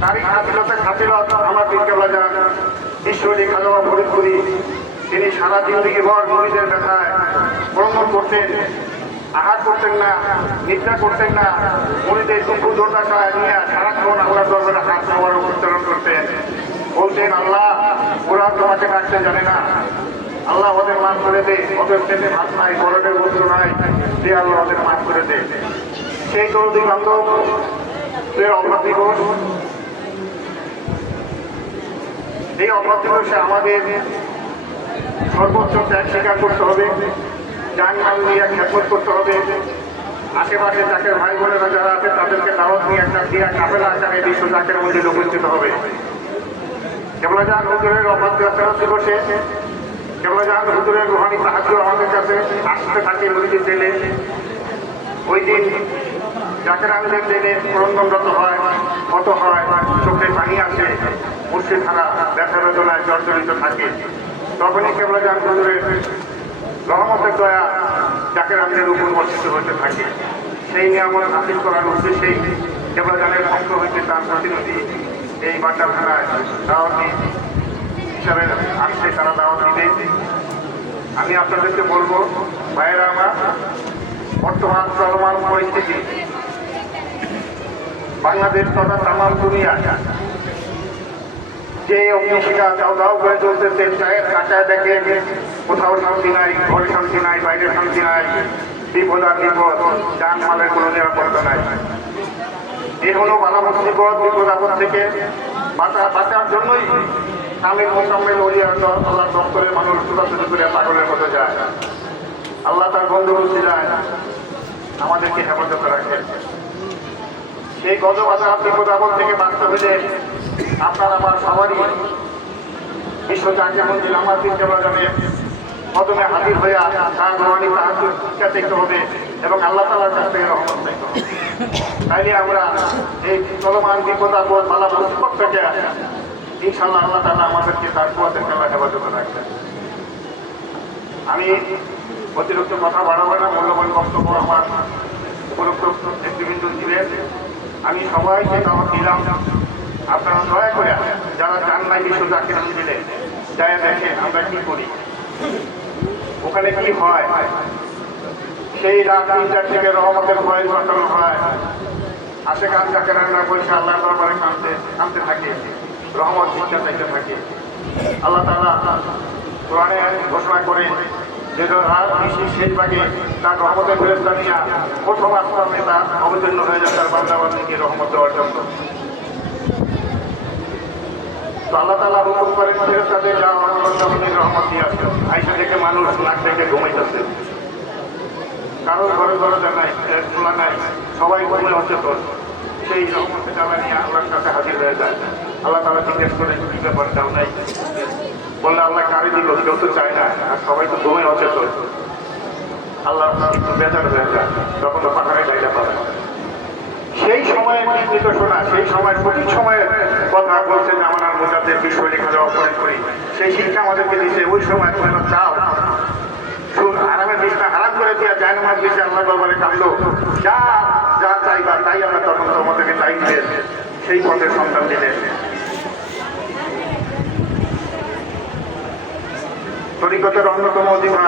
তারই খাতিরত আমার কেবলা যান ঈশ্বরী খাজা ফরিদপুরি, তিনি সারা জিন্দগি ভর মুরিদের ব্যথায় ভ্রমণ করতেন, আহার করতেন না, নিদ্রা করতেন না, মুরিদের দুঃখ দুর্দশায় নিয়ে সারাক্ষণ আল্লাহর দরবারে হাত খাওয়ার উচ্চারণ করতেন। বলতেন, আল্লাহ ওরা তোমাকে ডাকতে জানে না, আল্লাহ ওদের মাফ করে দে, ওদের পেটে ভাত নাই, বরফের বস্তু নাই, যে আল্লাহ ওদের মাফ করে দে। সেই দরদি বান্ধবের অভাব দিবস, এই অভাব দিবসে আমাদের সর্বোচ্চ ত্যাগ স্বীকার করতে হবে, জান মাল নিয়ে খেদমত করতে হবে। আশেপাশে জাকের ভাই বোনেরা যারা আছে তাদেরকে দাওয়াত নিয়ে একটা ক্রিয়া কাফেলা আকারে বিশ্ব জাকের মধ্যে উপস্থিত হবে। কেবলা জান হুজুরের অভাব দিবসে কেবলা জান হুজুরের রুহানি সাহায্য আমাদের কাছে আসতে থাকে মুরিদের দিলে। ওই দিন জাকের আনন্দের দিনে ক্রন্দনরত হয়, কত হয়, চোখে পানি আসে, মুর্শিদ হারা ব্যথা বেদনায় জর্জরিত থাকে। তখনই কেবলা জান হুজুরের রহমতের দয়া জাকের আনন্দের উপর বর্ষিত হতে থাকে। সেই নিয়ামত হাসিল করার উদ্দেশ্যেই কেবলা জানের পক্ষ হইতে তার প্রতিনিধি এই বাড্ডাখানায় দাওয়াতি হিসাবে আসছে, তারা দাওয়াত দিতে। আমি আপনাদেরকে বলবো, ভাইয়েরা আমার, বর্তমান চলমান পরিস্থিতি বাংলাদেশ তথা তামাম দুনিয়া যে অগ্নিশিখা দাও দাও করে চলতেছে, চায়ের কাঁচায় দেখে কোথাও শান্তি নাই, ঘরে শান্তি নাই, বাইরে শান্তি নাই, বিপদ আর বিপদ, যান মালের কোনো নিরাপত্তা নাই। এ হলো বালা মুসিবত, বিপদ আপদ থেকে বাঁচার জন্যই কামেল মোকাম্মেল ওলিয়া আল্লাহ দপ্তরে মানুষ ছুটাছুটি করে পাগলের মতো যায়। আল্লাহ তার বন্ধু যায় আমাদেরকে হেফাজত রাখেন। সেই গজব আযাব বিপদ আপদ থেকে বাঁচতে হলে আপনার আমার সবারই বিশ্ব জাতীয় মন্দির আমার দিন কেবলা যাবে প্রথমে হাজির হয়ে তার রোহানি সাহায্য শিক্ষা দেখতে হবে এবং আল্লাহ তাআলার কাছ থেকে রহমত দেখতে হবে। তাইলে আমরা এই চলমান বিপদ আপদ বালা মুসিবত থেকে ইনশাআল্লাহ আল্লাহ তাআলা আমাদেরকে তার কুওয়াতের খেলা হেফাজত রাখবেন। আমি অতিরিক্ত কথা বাড়াবো না, মূল্যবান বক্তব্য আমার উপরোক্ত নেতৃবৃন্দ দিলেন। আমি সবাইকে দাওয়াত দিলাম, আপনারা দয়া করে যারা জান নাই বিশ্ব জাকির দিলে যাই দেখেন আমরা কি করি, ওখানে কি হয়। সেই রাত ৩টা থেকে রহমতের ভয়ে ঘটানো হয়, আশেকান জাকেরানরা বসে আল্লাহ দরবারে কাঁদতে থাকে, রহমত শিক্ষা চাইতে থাকে। আল্লাহ তাআলা কোরআনে ঘোষণা করে যে রাত বিশেষ শেষ ভাগে তার রহমতের ফেরেশতা নিয়ে প্রথম আসমানে তার অবতীর্ণ হয়ে যায় তার বান্দাবান্দিকে রহমত দেওয়ার জন্য। তো আল্লাহ তাআলা হুকুম করেন ফেরেশতাদের যাও বান্দাবান্দির রহমত দিয়ে আসো। আইসা থেকে মানুষ নাক থেকে ঘুমাইতেছে, কারোর ঘরে দরজা নাই, খোলা নাই, সবাই ঘুমে অচেতন। সেই রহমতের ডালা নিয়ে আল্লাহর কাছে হাজির হয়ে যায়। আল্লাহ তাআলা জিজ্ঞেস করে কি ব্যাপার দাও নাই, বললে আল্লাহ কারে দিল, কেউ তো চায় না, আর সবাই তো ঘুমে অচেতন। আল্লাহ একটু বেজার হয়ে যায়, তখন তো পাহাড়ে গাইলা পাবে। সেই সময়ে নির্দেশনা, সেই সময় সঠিক সময়ের কথা বলছেন জামানার মুজাদ্দিদ বিশ্ব লেখা যাওয়া করি, সেই শিক্ষা আমাদেরকে দিতে। ওই সময় তোমরা চাও আরামের বিছনা হারাম করে দিয়ে যায় না দিচ্ছে, আল্লাহ দরবারে কাঁদলো, যা যা চাইবা তাই আমরা তখন তোমাদেরকে তাই দিলেন, সেই পথের সন্তান দিলেন। তরিকতের অন্যতম অধিকার